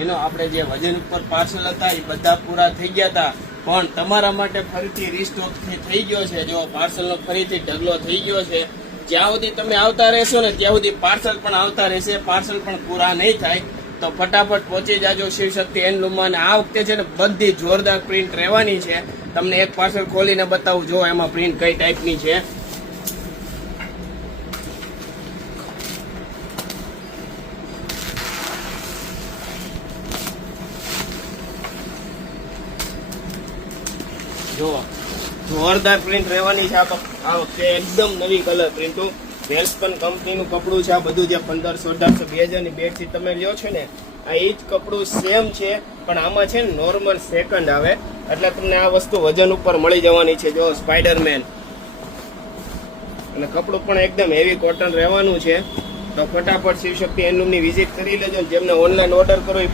એનો આપણે જે વજન ઉપર પાર્સલ હતા એ બધા પૂરા થઈ ગયા હતા, પણ તમારા માટે ફરીથી રીસ્ટોક થઈ ગયો છે. જો પાર્સલનો ફરીથી ઢગલો થઈ ગયો છે. જ્યાં સુધી તમે આવતા રહેશો ને ત્યાં સુધી પાર્સલ પણ આવતા રહેશે, પાર્સલ પણ પૂરા નહીં થાય. તો ફટાફટ પહોંચી જાજો શિવશક્તિ હેન્ડલૂમમાં. અને આ વખતે છે ને બધી જોરદાર પ્રિન્ટ રહેવાની છે. તમને એક પાર્સલ ખોલીને બતાવું, જો એમાં પ્રિન્ટ કઈ ટાઈપની છે. જો જોરદાર પ્રિન્ટ રહેવાની છે. આ વખતે એકદમ નવી કલર પ્રિન્ટો. વેલ્સપન કંપનીનું કપડું છે. આ બધું જે 1500, 1800, 2000 ની બેડશીટ તમે લ્યો છો ને, આ એ જ કપડું સેમ છે, પણ આમાં છે ને નોર્મલ સેકન્ડ આવે, એટલે તમને આ વસ્તુ વજન ઉપર મળી જવાની છે. જો સ્પાઈડરમેન, અને કપડું પણ એકદમ હેવી કોટન રહેવાનું છે. તો ફટાફટ શિવશક્તિ હેન્ડલૂમની વિઝિટ કરી લેજો. જેમને ઓનલાઈન ઓર્ડર કરો એ